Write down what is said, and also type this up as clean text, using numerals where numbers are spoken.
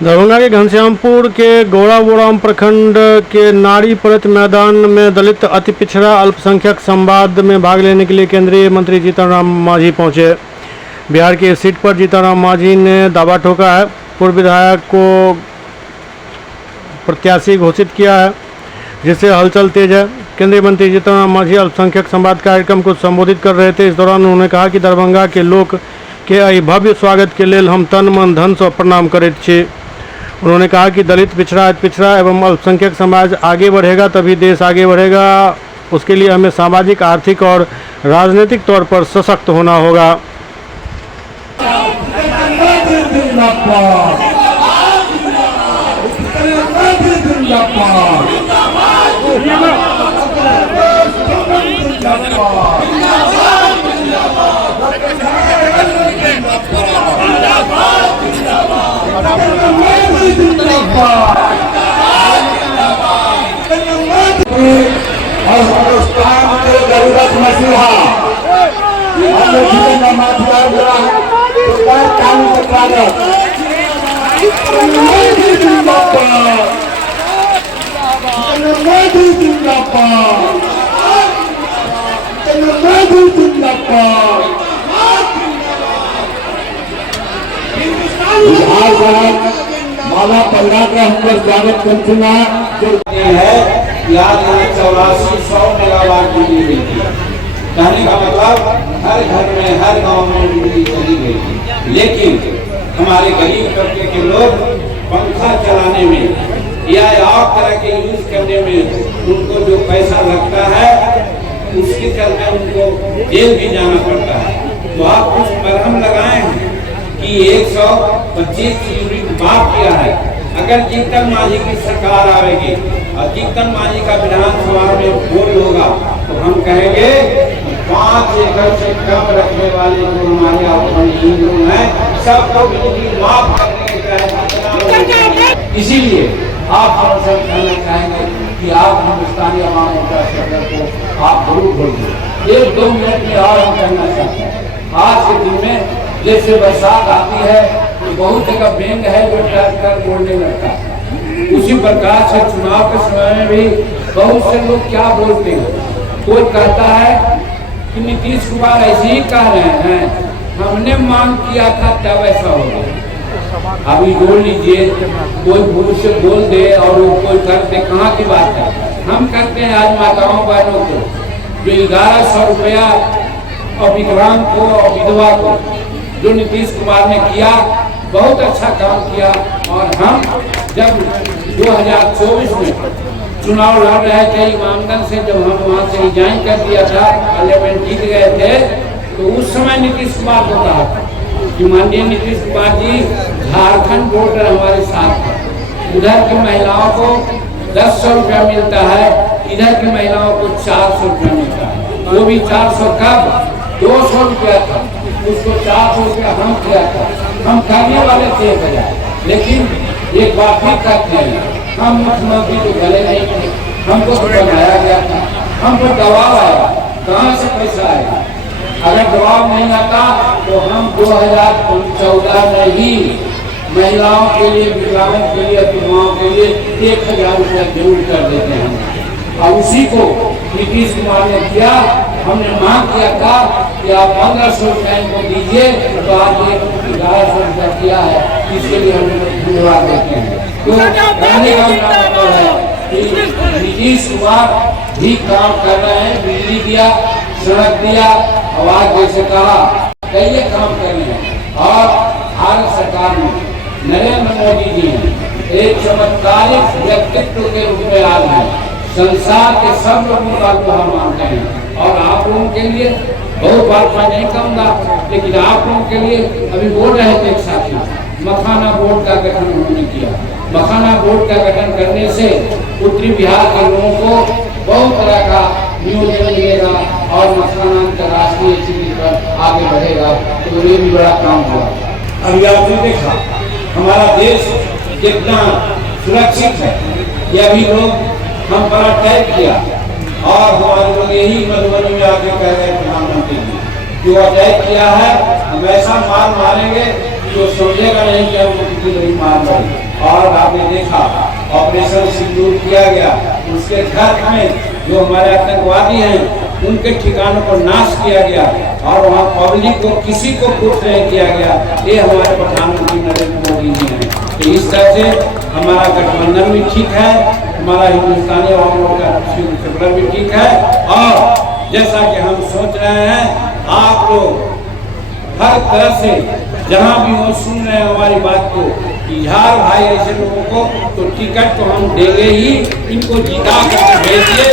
दरभंगा के घनश्यामपुर के गौड़ाबोराम प्रखंड के नारी परत मैदान में दलित अति पिछड़ा अल्पसंख्यक संवाद में भाग लेने के लिए केंद्रीय मंत्री जीतन राम मांझी पहुंचे। बिहार की इस सीट पर जीतन राम मांझी ने दावा ठोका है, पूर्व विधायक को प्रत्याशी घोषित किया है, जिससे हलचल तेज है। केंद्रीय मंत्री जीतन राम मांझी अल्पसंख्यक संवाद कार्यक्रम को संबोधित कर रहे थे। इस दौरान उन्होंने कहा कि दरभंगा के लोक के एहि भव्य स्वागत के लिए हम तन मन धन से प्रणाम करैत छी। उन्होंने कहा कि दलित पिछड़ा एवं अल्पसंख्यक समाज आगे बढ़ेगा तभी देश आगे बढ़ेगा। उसके लिए हमें सामाजिक, आर्थिक और राजनीतिक तौर पर सशक्त होना होगा। और हिंदुस्तान के गरीबत मसीहा माला परिवार का हम लोग स्वागत करते हैं। जो है याद 8400 मेगावाट बिजली गई थी। कहने का मतलब हर घर में, हर गांव में बिजली चली गई थी। लेकिन हमारे गरीब तबके के लोग पंखा चलाने में या और तरह के यूज करने में उनको जो पैसा लगता है उसके चलते उनको जेल भी जाना पड़ता है। तो आप कुछ मरहम लगाए हैं कि 125 यूनिट माफ किया है। अगर जीतन मांझी की सरकार आएगी और जीतन मांझी का विधानसभा में वोट होगा तो हम कहेंगे 5 एकड़ से कम रखने वाले जो हमारे अपने लोग हैं सबको बिजली माफ करने। इसीलिए आप हमसे कहना चाहेंगे कि आप हिंदुस्तानी अवाम मोर्चा सरकार को आप जरूर बोलिए। 1-2 मिनट में और हम कहना चाहते हैं, आज के दिन में जैसे बरसात आती है तो बहुत जगह बेंग है जो कर बोलने लगता है। उसी प्रकार से चुनाव के समय में भी बहुत से लोग क्या बोलते हैं, कोई कहता है कि नीतीश कुमार ऐसे ही कह रहे हैं, हमने मांग किया था तब ऐसा होगा। अभी बोल लीजिए, कोई भूल से बोल दे और वो कोई कर दे, कहाँ की बात है। हम करते हैं आज माताओं बहनों को जो 1100 रुपया और विकलांग को और विधवा को जो नीतीश कुमार ने किया, बहुत अच्छा काम किया। और हम जब 2024 में चुनाव लड़ रहे थे इमामगंज से, जब हम वहाँ से रिजाइन कर दिया था, पार्लियामेंट जीत गए थे, तो उस समय नीतीश कुमार को कहा कि माननीय नीतीश कुमार जी झारखंड वोटर हमारे साथ है। उधर की महिलाओं को 1000 रुपया मिलता है, इधर की महिलाओं को 400 रुपया मिलता है। वो भी 400 कब 200 रुपया था, उसको 400 रुपया हम किया था। हम करने वाले थे 1000, लेकिन एक बात भी करते हैं, हम मुख्यमंत्री तो गले नहीं थे, हमको बनाया गया था, हमको दबाव आया, कहाँ से पैसा आएगा। अगर दबाव नहीं आता तो हम 2014 में ही महिलाओं के लिए, विकलांगों के लिए, विधवाओं के लिए 1000 रुपया जरूर कर देते हैं। और उसी को नीतीश कुमार ने किया। हमने मांग किया था कि आप 1500 रुपया इनको दीजिए, तो आज ये 1100 रुपया किया है, इसके लिए हम धन्यवाद देते हैं। तो कहने का मतलब है कि नीतीश कुमार भी काम कर रहे हैं, बिजली दिया, सड़क दिया, आवाज जैसे कहा, कई काम कर रहे हैं। और भारत सरकार में नरेंद्र मोदी जी ने एक चमत्कारिक व्यक्तित्व के रूप में आज है, संसार के सब लोगों का लोहा मानते हैं। और आप लोगों के लिए बहुत बार मैं नहीं कहूँगा, लेकिन आप लोगों के लिए अभी बोल रहे थे एक साथी, मखाना बोर्ड का गठन उन्होंने किया। मखाना बोर्ड का गठन करने से उत्तरी बिहार के लोगों को बहुत तरह का नियोजन मिलेगा और मखाना अंतर्राष्ट्रीय स्थिति पर आगे बढ़ेगा। तो ये भी बड़ा काम हुआ। अभी आपने देखा हमारा देश कितना सुरक्षित है, यह भी लोग हम पर अटैक किया और हमारे लोग यही मधुबनी में आके कह रहे हैं प्रधानमंत्री जी जो अटैक किया है हम ऐसा मार मारेंगे जो समझेगा नहीं कि हमको कितनी बड़ी मार मारी। और आपने देखा ऑपरेशन सिंदूर किया गया, उसके घर में जो हमारे आतंकवादी हैं उनके ठिकानों को नाश किया गया और वहाँ पब्लिक को किसी को कुछ नहीं किया गया। ये हमारे प्रधानमंत्री नरेंद्र मोदी जी हैं। तो इस तरह से हमारा गठबंधन भी ठीक है, हमारा हिंदुस्तानी आवाम का गठबंधन भी ठीक है। और जैसा कि हम सोच रहे हैं, आप लोग हर तरह से जहां भी हो सुन रहे हैं हमारी बात को, बिहार भाई ऐसे लोगों को तो टिकट तो हम देंगे ही, इनको जिता कर भेजिए।